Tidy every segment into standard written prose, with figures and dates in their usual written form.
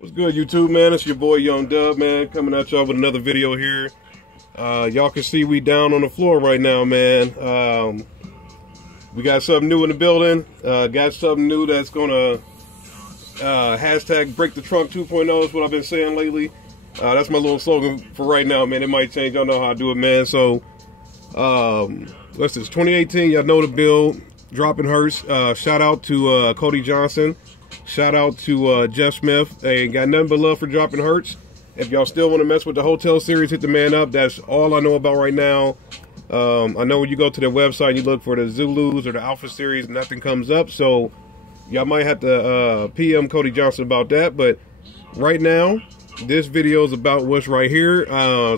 What's good, YouTube, man? It's your boy Young Dub, man, coming at y'all with another video here. Y'all can see we down on the floor right now, man. We got something new in the building. Got something new that's gonna hashtag break the trunk 2.0 is what I've been saying lately. That's my little slogan for right now, man. It might change. Y'all know how I do it, man. So, what's this? 2018. Y'all know the build. Dropping Hurts. Shout out to Cody Johnson. Shout out to Jeff Smith. Hey, got nothing but love for Dropping Hurts. If y'all still want to mess with the hotel series, hit the man up. That's all I know about right now. I know when you go to their website, you look for the Zulus or the Alpha series, nothing comes up. So y'all might have to PM Cody Johnson about that. But right now, this video is about what's right here.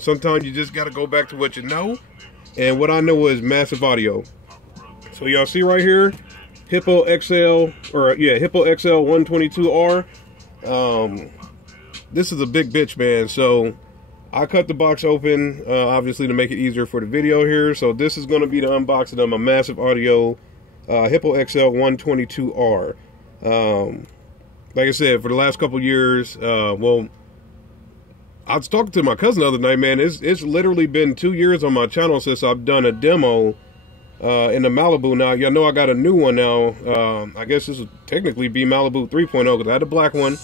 Sometimes you just got to go back to what you know. And what I know is massive audio. So y'all see right here, Hippo XL, Hippo XL 122R. This is a big bitch, man. So I cut the box open, obviously to make it easier for the video here. So this is going to be the unboxing of my massive audio Hippo XL 122R. Like I said, for the last couple years, well, I was talking to my cousin the other night, man. It's literally been 2 years on my channel since I've done a demo in the Malibu. Now, y'all know I got a new one now. I guess this would technically be Malibu 3.0 because I had the black one.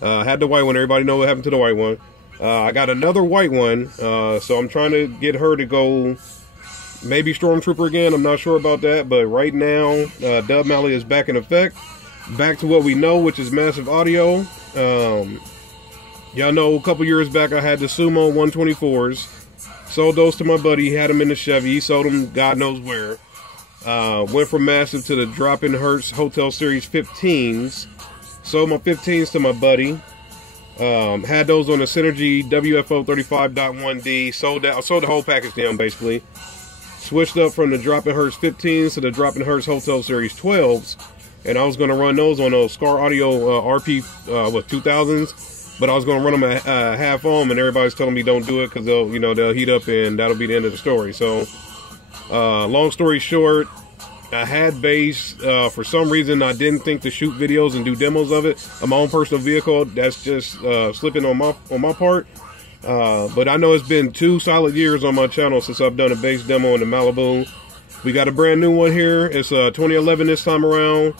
Had the white one. Everybody know what happened to the white one. I got another white one, so I'm trying to get her to go maybe Stormtrooper again. I'm not sure about that, but right now, Dub Mally is back in effect. Back to what we know, which is massive audio. Y'all know a couple years back I had the Sumo 124s. Sold those to my buddy. He had them in the Chevy. He sold them God knows where. Went from massive to the Dropping Hurts Hotel Series 15s. Sold my 15s to my buddy. Had those on the Synergy WFO 35.1D. Sold that. I sold the whole package down basically. Switched up from the Dropping Hurts 15s to the Dropping Hurts Hotel Series 12s. And I was going to run those on those Scar Audio RP 2000s. But I was going to run them at half ohm, and everybody's telling me don't do it because they'll heat up, and that'll be the end of the story. So, long story short, I had bass. For some reason, I didn't think to shoot videos and do demos of it on my own personal vehicle. That's just slipping on my part. But I know it's been 2 solid years on my channel since I've done a bass demo in the Malibu. We got a brand new one here. It's 2011 this time around.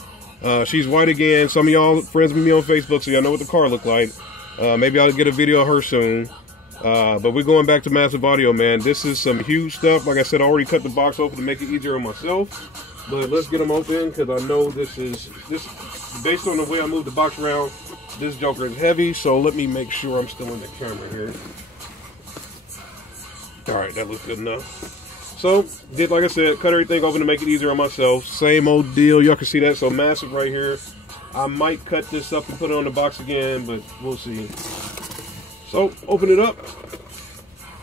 She's white again. Some of y'all friends with me on Facebook, so y'all know what the car looked like. Maybe I'll get a video of her soon. But we're going back to massive audio, man. This is some huge stuff. Like I said, I already cut the box open to make it easier on myself. But let's get them open because I know this based on the way I move the box around, this joker is heavy. So let me make sure I'm still in the camera here. All right, that looks good enough. So, like I said, cut everything open to make it easier on myself. Same old deal. Y'all can see that. So massive right here. I might cut this up and put it on the box again, but we'll see. So, open it up.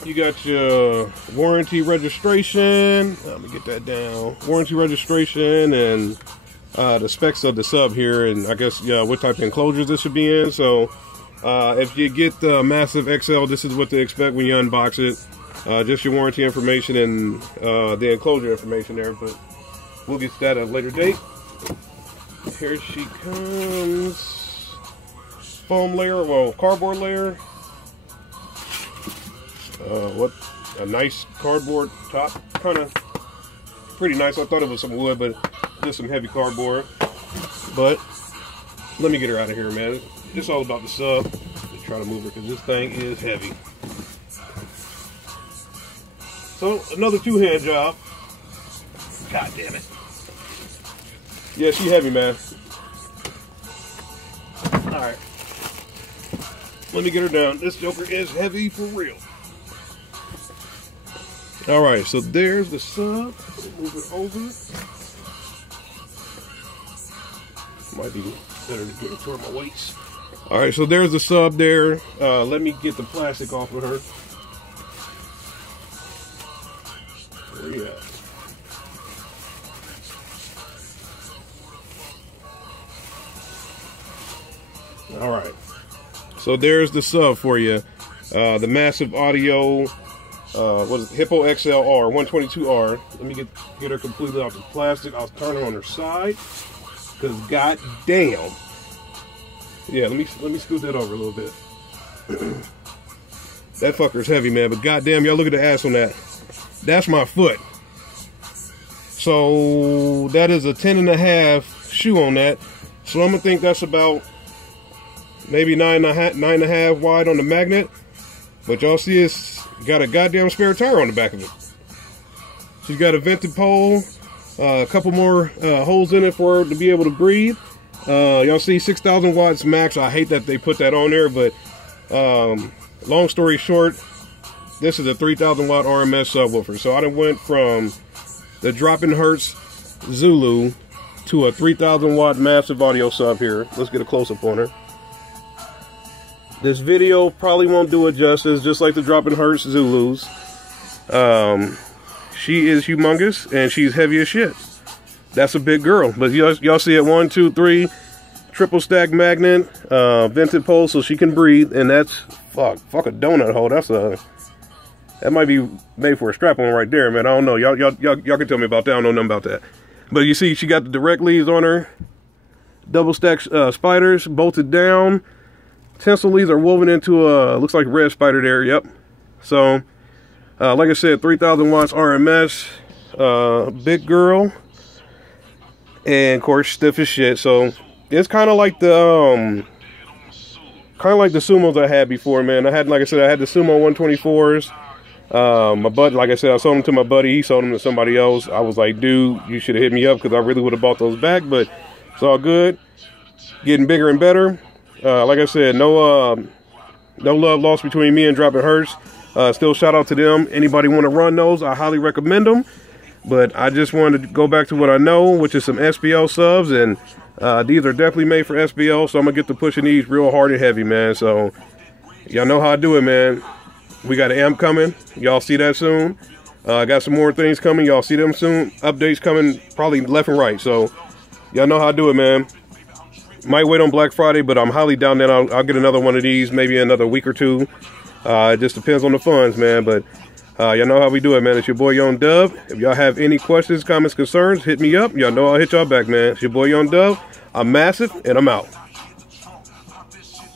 You got your warranty registration. Let me get that down. Warranty registration and the specs of the sub here, and I guess what type of enclosures this should be in. So, if you get the massive XL, this is what to expect when you unbox it. Just your warranty information and the enclosure information there, but we'll get to that at a later date. Here she comes. Foam layer, well, cardboard layer. What a nice cardboard top. Kind of pretty nice. I thought it was some wood, but just some heavy cardboard. But let me get her out of here, man. It's all about the sub. Let's try to move her because this thing is heavy. So another 2-hand job. God damn it. Yeah, she heavy, man. Alright. Let me get her down. This joker is heavy for real. Alright, so there's the sub. Move it over. Might be better to get it toward my waist. Alright, so there's the sub there. Let me get the plastic off of her. Where you at? All right, so there's the sub for you. The massive audio, what is it? Hippo XLR 122R. Let me get her completely off the plastic. I'll turn her on her side, because god damn, Yeah, let me scoot that over a little bit. That fucker's heavy, man, but goddamn, y'all look at the ass on that. That's my foot. So that is a 10.5 shoe on that. So I'm gonna think that's about maybe 9.5 wide on the magnet. But y'all see it's got a goddamn spare tire on the back of it. She's got a vented pole, a couple more holes in it for her to be able to breathe. Y'all see 6,000 watts max. I hate that they put that on there, but long story short, this is a 3,000 watt RMS subwoofer. So I done went from the drop-in Hertz Zulu to a 3,000 watt massive audio sub here. Let's get a close-up on her. This video probably won't do it justice, just like the drop-in Hertz Zulus. She is humongous and she's heavy as shit. That's a big girl. But y'all see it, 1, 2, 3, triple stack magnet, vented pole so she can breathe, and that's fuck a donut hole. That might be made for a strap-on right there, man. I don't know. Y'all can tell me about that. I don't know nothing about that. But you see, she got the direct leads on her, double stack spiders bolted down. Tensile leads are woven into a, looks like red spider there, yep. So, like I said, 3,000 watts RMS, big girl, and of course, stiff as shit. So, it's kind of like the, Sumos I had before, man. Like I said, I had the Sumo 124s. My buddy, like I said, I sold them to my buddy. He sold them to somebody else. I was like, dude, you should have hit me up because I really would have bought those back, but it's all good. Getting bigger and better. Like I said, no love lost between me and Drop-in Hertz. Still shout out to them. Anybody want to run those, I highly recommend them. But I just wanted to go back to what I know, which is some SBL subs, and these are definitely made for SBL, so I'm gonna get to pushing these real hard and heavy, man. So y'all know how I do it, man. We got an amp coming. Y'all see that soon. I got some more things coming. Y'all see them soon. Updates coming probably left and right. So y'all know how I do it, man. Might wait on Black Friday, but I'm highly down that I'll get another one of these maybe in another week or two. It just depends on the funds, man. But y'all know how we do it, man. It's your boy Young Dub. If y'all have any questions, comments, concerns, hit me up. Y'all know I'll hit y'all back, man. It's your boy Young Dub. I'm massive, and I'm out.